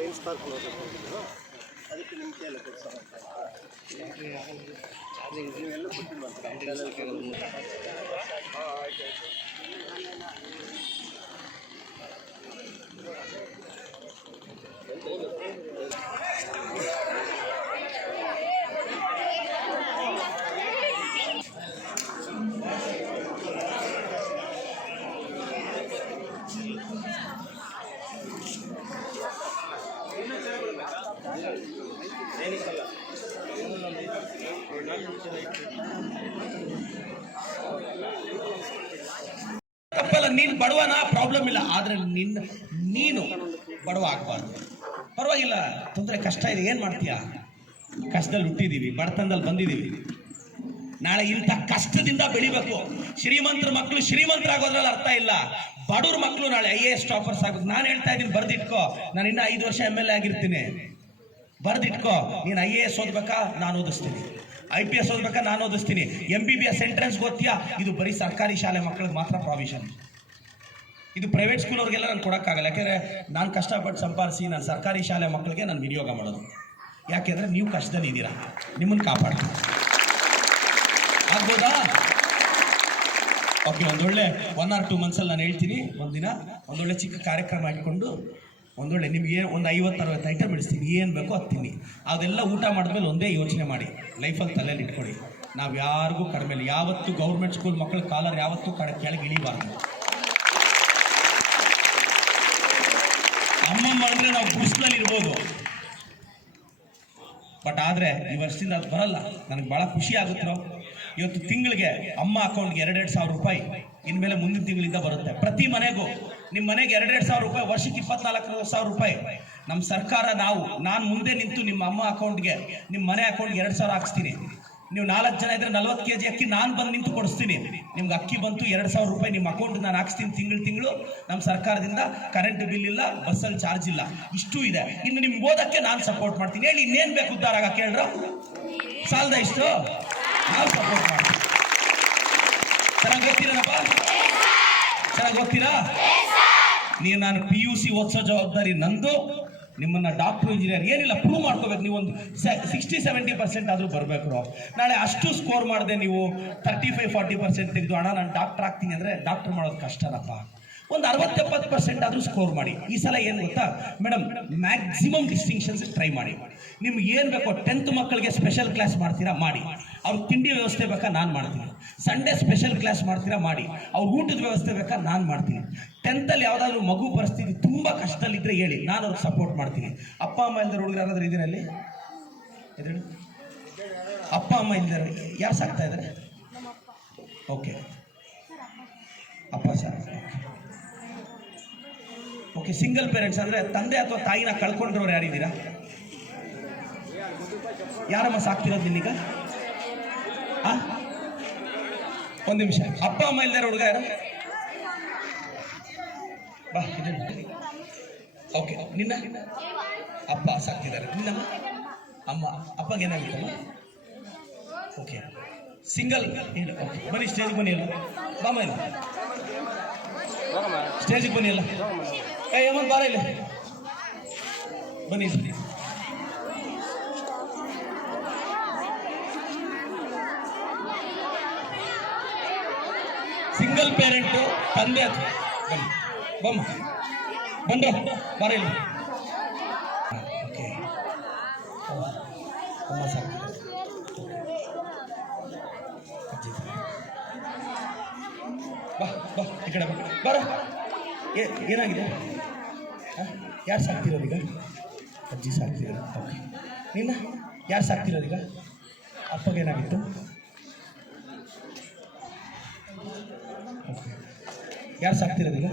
Science park ನೋಡಬೇಕು, ಅದಕ್ಕೆ ನಿಮ್ಮ ಕೈಯಲ್ಲ ಕೊಡ್ಸೋಣ. ನೀವೆಲ್ಲ ಕೊಟ್ಟಿಲ್ಲ. ತಪ್ಪಲ್ಲ, ನೀನು ಬಡವನ ಪ್ರಾಬ್ಲಮ್ ಇಲ್ಲ, ಆದ್ರೆ ನೀನು ಬಡವ ಆಗ್ಬಾರ್ದು. ಪರವಾಗಿಲ್ಲ, ತೊಂದರೆ ಕಷ್ಟ ಇದೆ, ಏನ್ ಮಾಡ್ತೀಯ? ಕಷ್ಟದಲ್ಲಿ ಹುಟ್ಟಿದೀವಿ, ಬಡತನದಲ್ಲಿ ಬಂದಿದ್ದೀವಿ. ನಾಳೆ ಇಂಥ ಕಷ್ಟದಿಂದ ಬೆಳಿಬೇಕು. ಶ್ರೀಮಂತರ ಮಕ್ಕಳು ಶ್ರೀಮಂತರಾಗೋದ್ರಲ್ಲಿ ಅರ್ಥ ಇಲ್ಲ. ಬಡವ್ರ ಮಕ್ಕಳು ನಾಳೆ IAS ಟಾಪರ್ಸ್ ಆಗ್ಬೇಕು. ನಾನು ಹೇಳ್ತಾ ಇದ್ದೀನಿ, ಬರ್ದಿಟ್ಕೋ. ನಾನು ಇನ್ನ 5 ವರ್ಷ MLA ಆಗಿರ್ತೀನಿ. ಬರ್ದಿಟ್ಕೋ. ನೀನು IAS ಓದ್ಬೇಕಾ? ನಾನು ಓದಿಸ್ತೀನಿ. IPS ಓದ್ಬೇಕಾ? ನಾನು ಓದಿಸ್ತೀನಿ. MBBS entrance ಗೊತ್ತೀಯಾ? ಇದು ಬರೀ ಸರ್ಕಾರಿ ಶಾಲೆ ಮಕ್ಕಳಿಗೆ ಮಾತ್ರ ಪ್ರಾವಿಷನ್. ಇದು ಪ್ರೈವೇಟ್ ಸ್ಕೂಲ್ ಅವ್ರಿಗೆಲ್ಲ ನಾನು ಕೊಡೋಕ್ಕಾಗಲ್ಲ. ಯಾಕೆಂದ್ರೆ ನಾನು ಕಷ್ಟಪಟ್ಟು ಸಂಪಾದಿಸಿ ನಾನು ಸರ್ಕಾರಿ ಶಾಲೆ ಮಕ್ಕಳಿಗೆ ನಾನು ವಿನಿಯೋಗ ಮಾಡೋದು. ಯಾಕೆಂದ್ರೆ ನೀವು ಕಷ್ಟದಲ್ಲಿ ಇದ್ದೀರಾ, ನಿಮ್ಮನ್ನು ಕಾಪಾಡ್ತೀನಿ. ಆಗ್ಬೋದಾ? ಓಕೆ, ಒಂದೊಳ್ಳೆ 1 or 2 months ನಾನು ಹೇಳ್ತೀನಿ. ಒಂದಿನ ಒಂದೊಳ್ಳೆ ಚಿಕ್ಕ ಕಾರ್ಯಕ್ರಮ ಇಟ್ಕೊಂಡು ಒಂದೊಳ್ಳೆ ನಿಮ್ಗೆ ಒಂದು 50-60 ಐಟಮ್ ಇಡಿಸ್ತೀನಿ. ಏನು ಬೇಕೋ ಅದು ತಿನ್ನಿ. ಅದೆಲ್ಲ ಊಟ ಮಾಡಿದ್ಮೇಲೆ ಒಂದೇ ಯೋಚನೆ ಮಾಡಿ, ಲೈಫಲ್ಲಿ ತಲೆಯಲ್ಲಿ ಇಟ್ಕೊಳ್ಳಿ, ನಾವು ಯಾರಿಗೂ ಕಡಿಮೆ ಇಲ್ಲ. ಯಾವತ್ತೂ ಗೌರ್ಮೆಂಟ್ ಸ್ಕೂಲ್ ಮಕ್ಕಳ ಕಾಲರ್ ಯಾವತ್ತೂ ಕೆಳಗೆ ಇಳಿಬಾರ್ದು. ಅಮ್ಮಮ್ಮ ಅಂದರೆ ನಾವು ಗುಡಿಸ್ಲಲ್ಲಿ ಇರ್ಬೋದು, ಬಟ್ ಆದರೆ ಈ ವರ್ಷದಿಂದ ಅದು ಬರಲ್ಲ. ನನಗೆ ಭಾಳ ಖುಷಿ ಆಗುತ್ತೋ. ಇವತ್ತು ತಿಂಗಳಿಗೆ ಅಮ್ಮ ಅಕೌಂಟ್ಗೆ 2,000 ರೂಪಾಯಿ ಇನ್ಮೇಲೆ ಮುಂದಿನ ತಿಂಗಳಿಂದ ಬರುತ್ತೆ. ಪ್ರತಿ ಮನೆಗೂ ನಿಮ್ಮ ಮನೆಗೆ 2,000 ರೂಪಾಯಿ, ವರ್ಷಕ್ಕೆ 24,000 ರೂಪಾಯಿ ನಮ್ಮ ಸರ್ಕಾರ, ನಾನು ಮುಂದೆ ನಿಂತು ನಿಮ್ಮ ಅಮ್ಮ ಅಕೌಂಟ್ಗೆ, ನಿಮ್ಮ ಮನೆ ಅಕೌಂಟ್ಗೆ 2,000 ಹಾಕ್ಸ್ತೀನಿ. ನೀವು 4 ಜನ ಇದ್ರೆ 40 kg ಅಕ್ಕಿ ನಾನು ಬಂದು ನಿಂತು ಕೊಡಿಸ್ತೀನಿ. ನಿಮ್ಗೆ ಅಕ್ಕಿ ಬಂತು 2,000 ರೂಪಾಯಿ ನಿಮ್ಮ ಅಕೌಂಟ್ ನಾನು ಹಾಕ್ಸ್ತೀನಿ. ತಿಂಗಳು ನಮ್ಮ ಸರ್ಕಾರದಿಂದ ಕರೆಂಟ್ ಬಿಲ್ ಇಲ್ಲ, ಬಸ್ಸಲ್ಲಿ ಚಾರ್ಜ್ ಇಲ್ಲ, ಇಷ್ಟು ಇದೆ. ಇನ್ನು ನಿಮ್ಗೆ ಓದಕ್ಕೆ ನಾನು ಸಪೋರ್ಟ್ ಮಾಡ್ತೀನಿ. ಹೇಳಿ, ಇನ್ನೇನು ಬೇಕು ಉದ್ಧಾರ ಆಗ? ಕೇಳ್ರ, ಸಾಲದ ಇಷ್ಟು ನಾವು ಸಪೋರ್ಟ್ ಮಾಡ್ತೀವಿ. ಚೆನ್ನಾಗಿ ಓದ್ತೀರನಪ್ಪ? ಚೆನ್ನಾಗಿ ಓದ್ತೀರಾ? ನೀವು ನಾನು PUC ಓದಿಸೋ ಜವಾಬ್ದಾರಿ ನಂದು. ನಿಮ್ಮನ್ನ ಡಾಕ್ಟರ್, ಇಂಜಿನಿಯರ್ ಏನಿಲ್ಲ ಪ್ರೂವ್ ಮಾಡ್ಕೋಬೇಕು. ನೀವು ಒಂದು 60-70% ಆದರೂ ಬರಬೇಕು. ನಾಳೆ ಅಷ್ಟು ಸ್ಕೋರ್ ಮಾಡಿದೆ ನೀವು 35-40% ತೆಗೆದು ಅಣ್ಣ ನಾನು ಡಾಕ್ಟರ್ ಆಗ್ತೀನಿ ಅಂದರೆ ಡಾಕ್ಟರ್ ಮಾಡೋದು ಕಷ್ಟನಪ್ಪ. ಒಂದು 60-70% ಆದರೂ ಸ್ಕೋರ್ ಮಾಡಿ. ಈ ಸಲ ಏನು ಗೊತ್ತಾ ಮೇಡಮ್, ಮ್ಯಾಕ್ಸಿಮಮ್ ಡಿಸ್ಟಿಂಕ್ಷನ್ಸ್ ಟ್ರೈ ಮಾಡಿ. ನಿಮ್ಗೆ ಏನು ಬೇಕೋ 10th ಮಕ್ಕಳಿಗೆ ಸ್ಪೆಷಲ್ ಕ್ಲಾಸ್ ಮಾಡ್ತೀರಾ ಮಾಡಿ. ಅವ್ರಿಗೆ ತಿಂಡಿ ವ್ಯವಸ್ಥೆ ಬೇಕಾ? ನಾನು ಮಾಡ್ತೀನಿ. ಸಂಡೇ ಸ್ಪೆಷಲ್ ಕ್ಲಾಸ್ ಮಾಡ್ತೀರಾ ಮಾಡಿ. ಅವ್ರ ಊಟದ ವ್ಯವಸ್ಥೆ ಬೇಕಾ? ನಾನು ಮಾಡ್ತೀನಿ. 10th ಅಲ್ಲಿ ಯಾವುದಾದ್ರೂ ಮಗು ಪರಿಸ್ಥಿತಿ ತುಂಬ ಕಷ್ಟದಲ್ಲಿದ್ದರೆ ಹೇಳಿ, ನಾನು ಅವ್ರಿಗೆ ಸಪೋರ್ಟ್ ಮಾಡ್ತೀನಿ. ಅಪ್ಪ ಅಮ್ಮ ಇಲ್ದರೆ ಹುಡುಗರು ಯಾರಾದ್ರೂ ಇದರಲ್ಲಿ ಎದುರು ಅಪ್ಪ ಅಮ್ಮ ಇಲ್ದರೆ ಯಾರು ಸಾಕ್ತಾ ಇದ್ದಾರೆ? ಓಕೆ, ಅಪ್ಪ ಸರ್. ಓಕೆ, ಸಿಂಗಲ್ ಪೇರೆಂಟ್ಸ್ ಅಂದರೆ ತಂದೆ ಅಥವಾ ತಾಯಿನ ಕಳ್ಕೊಂಡ್ರವ್ರು ಯಾರಿದ್ದೀರಾ? ಯಾರಮ್ಮ ಸಾಕ್ತಿರೋದು ನಿನ್ನೀಗ? ಒಂದು ನಿಮಿಷ. ಅಪ್ಪ ಅಮ್ಮ ಇಲ್ದಾರ ಹುಡುಗ ಯಾರು? ಬಾ. ಓಕೆ, ನಿನ್ನ ಅಪ್ಪ ಸಾಕ್ತಿದ್ದಾರೆ, ನಿನ್ನ ಅಮ್ಮ ಅಪ್ಪಗೆ ಏನಾಗಿತ್ತಮ್ಮ? ಓಕೆ, ಸಿಂಗಲ್ ಇಲ್ಲ. ಓಕೆ, ಬನ್ನಿ ಸ್ಟೇಜ್ಗೆ ಬನ್ನಿ. ಇಲ್ಲ ಬಾಮ, ಇಲ್ಲ ಸ್ಟೇಜಿಗೆ ಬನ್ನಿ. ಇಲ್ಲ ಏಮನ್ ಬಾರ, ಇಲ್ಲ ಬನ್ನಿ. ಸಿಂಗಲ್ ಪೇರೆಂಟು, ತಂದೆ ಬನ್ನಿ, ಬಮ್ಮ ಬಂದು ಬಾರ. ಇಲ್ಲ ಓಕೆ, ಅಮ್ಮ ಸಾಕು. ಬಾ ಬಾ, ಈ ಕಡೆ ಬರ. ಏನಾಗಿದೆ? ಯಾರು ಸಾಕ್ತಿರೋದೀಗ? ಅಜ್ಜಿ ಸಾಕ್ತಿರೋದು. ಓಕೆ, ನಿನ್ನ ಯಾರು ಸಾಕ್ತಿರೋದೀಗ? ಅಪ್ಪಗೇನಾಗಿತ್ತು? ಓಕೆ, ಯಾರು ಸಾಕ್ತಿರೋದೀಗ?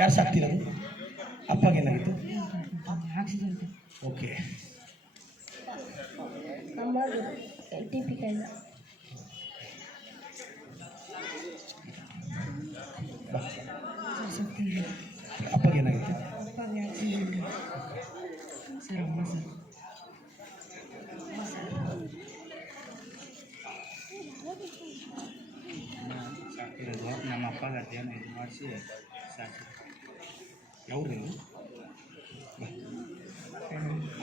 ಯಾರು ಸಾಕ್ತಿರೋದು? ಅಪ್ಪಗೇನಾಗಿತ್ತು? ಓಕೆ, ಅಪ್ಪಗೇನಾಗಿತ್ತು? ಸರ್ ಅಮ್ಮ ಸರ್ ನಮ್ಮ ಅಪ್ಪಗೆ ಅದೇನು ಇದು ಮಾಡಿಸಿ ಸಾಕು. ಯಾವ್ದು ನೀವು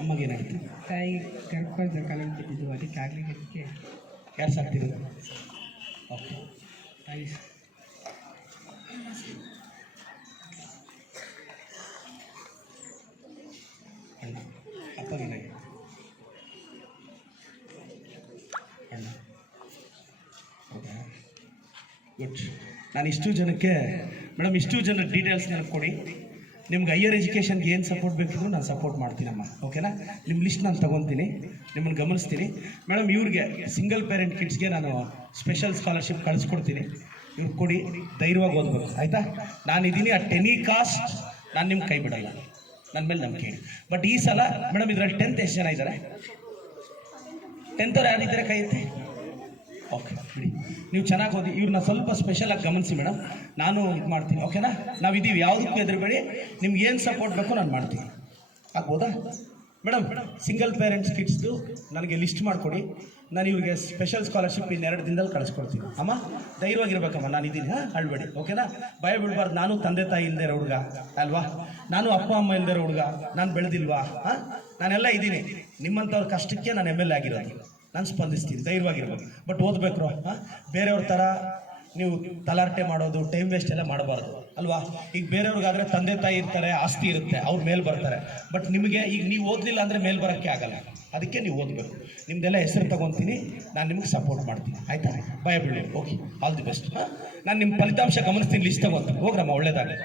ಅಮ್ಮಗೇನಾಯ್ತು? ತಾಯಿ ಗರ್ಭದ ಕಲಂತ ಬಿದ್ದು ಅದಕ್ಕೆ ಆಗ್ಲಿಕ್ಕೆ ಯಾರು ಸಾಕ್ತಿರೋದು? ಓಕೆ ತಾಯಿ ಅಣ್ಣ ಅಪ್ಪಗೇನಾಯ್ತು? ಅಣ್ಣ ಹೌದಾ, ಗುಡ್. ನಾನು ಇಷ್ಟು ಜನಕ್ಕೆ ಮೇಡಮ್ ಡೀಟೇಲ್ಸ್ ನನಗೆ ಕೊಡಿ. ನಿಮ್ಗೆ ಹೈಯರ್ ಎಜುಕೇಷನ್ಗೆ ಏನು ಸಪೋರ್ಟ್ ಬೇಕಿದ್ರು ನಾನು ಸಪೋರ್ಟ್ ಮಾಡ್ತೀನಮ್ಮ, ಓಕೆನಾ? ನಿಮ್ಮ ಲಿಸ್ಟ್ ನಾನು ತೊಗೊತೀನಿ, ನಿಮ್ಮನ್ನು ಗಮನಿಸ್ತೀನಿ. ಮೇಡಮ್ ಇವ್ರಿಗೆ ಸಿಂಗಲ್ ಪೇರೆಂಟ್ ಕಿಡ್ಸ್ಗೆ ನಾನು ಸ್ಪೆಷಲ್ ಸ್ಕಾಲರ್ಶಿಪ್ ಕಳಿಸ್ಕೊಡ್ತೀನಿ. ಇವ್ರಿಗೆ ಕೊಡಿ, ಧೈರ್ಯವಾಗಿ ಓದ್ಬೇಕು, ಆಯಿತಾ? ನಾನಿದ್ದೀನಿ ಅಟ್ ಎನಿ ಕಾಸ್ಟ್, ನಾನು ನಿಮ್ಗೆ ಕೈ ಬಿಡಲ್ಲ, ನನ್ನ ಮೇಲೆ ನಂಬಿಕೆ ಇಡಿ. ಬಟ್ ಈ ಸಲ ಮೇಡಮ್ ಇದರಲ್ಲಿ 10th ಎಷ್ಟು ಜನ ಇದ್ದಾರೆ? 10th ಅವ್ರು ಯಾರಿದ್ದಾರೆ ಕೈ ಎತ್ತಿ? ಓಕೆ ಬಿಡಿ, ನೀವು ಚೆನ್ನಾಗಿ ಓದಿ. ಇವ್ರನ್ನ ಸ್ವಲ್ಪ ಸ್ಪೆಷಲಾಗಿ ಗಮನಿಸಿ ಮೇಡಮ್, ನಾನು ಇದು ಮಾಡ್ತೀನಿ, ಓಕೆನಾ? ನಾವಿದ್ದೀವಿ, ಯಾವುದಕ್ಕೂ ಹೆದರಬೇಡಿ. ನಿಮ್ಗೆ ಏನು ಸಪೋರ್ಟ್ ಬೇಕೋ ನಾನು ಮಾಡ್ತೀನಿ, ಆಗ್ಬೋದಾ ಮೇಡಮ್? ಸಿಂಗಲ್ ಪೇರೆಂಟ್ಸ್ ಕಿಡ್ಸ್ದು ನನಗೆ ಲಿಸ್ಟ್ ಮಾಡಿಕೊಡಿ, ನಾನು ಇವ್ರಿಗೆ ಸ್ಪೆಷಲ್ ಸ್ಕಾಲರ್ಶಿಪ್ ಇನ್ನೆರಡು ದಿನದಲ್ಲಿ ಕಳಿಸ್ಕೊಡ್ತೀನಿ. ಅಮ್ಮ ಧೈರ್ಯವಾಗಿರ್ಬೇಕಮ್ಮ, ನಾನು ಇದ್ದೀನಿ, ಹಾಂ ಅಳ್ಬೇಡಿ, ಓಕೆನಾ? ಭಯ ಬಿಡಬಾರ್ದು. ನಾನು ತಂದೆ ತಾಯಿ ಇಲ್ಲದೆ ಇರೋ ಹುಡುಗ ಅಲ್ವಾ, ನಾನು ಅಪ್ಪ ಅಮ್ಮ ಇಲ್ಲದೆ ಇರೋ ಹುಡುಗ, ನಾನು ಬೆಳೆದಿಲ್ವಾ? ಹಾಂ, ನಾನೆಲ್ಲ ಇದ್ದೀನಿ. ನಿಮ್ಮಂಥವ್ರ ಕಷ್ಟಕ್ಕೆ ನಾನು MLA ಆಗಿರೋದು, ನಾನು ಸ್ಪಂದಿಸ್ತೀನಿ, ಧೈರ್ಯವಾಗಿರ್ಬೇಕು. ಬಟ್ ಓದಬೇಕು, ಹಾಂ? ಬೇರೆಯವ್ರ ಥರ ನೀವು ತಲಾಟೆ ಮಾಡೋದು, ಟೈಮ್ ವೇಸ್ಟ್ ಎಲ್ಲ ಮಾಡಬಾರ್ದು ಅಲ್ವಾ? ಈಗ ಬೇರೆಯವ್ರಿಗಾದ್ರೆ ತಂದೆ ತಾಯಿ ಇರ್ತಾರೆ, ಆಸ್ತಿ ಇರುತ್ತೆ, ಅವ್ರ ಮೇಲೆ ಬರ್ತಾರೆ. ಬಟ್ ನಿಮಗೆ ಈಗ ನೀವು ಓದಲಿಲ್ಲ ಅಂದರೆ ಮೇಲೆ ಬರೋಕ್ಕೆ ಆಗಲ್ಲ, ಅದಕ್ಕೆ ನೀವು ಓದಬೇಕು. ನಿಮ್ದೆಲ್ಲ ಹೆಸರು ತಗೊತೀನಿ, ನಾನು ನಿಮ್ಗೆ ಸಪೋರ್ಟ್ ಮಾಡ್ತೀನಿ, ಆಯಿತಾ? ಭಯ ಬೀಳಿ, ಓಕೆ, ಆಲ್ ದಿ ಬೆಸ್ಟ್. ಹಾಂ, ನಾನು ನಿಮ್ಮ ಫಲಿತಾಂಶ ಗಮನಿಸ್ತೀನಿ, ಲಿಸ್ಟ್ ತಗೊತೀನಿ. ಹೋಗ್ರಮ್ಮ, ಒಳ್ಳೇದಾಗಲಿ.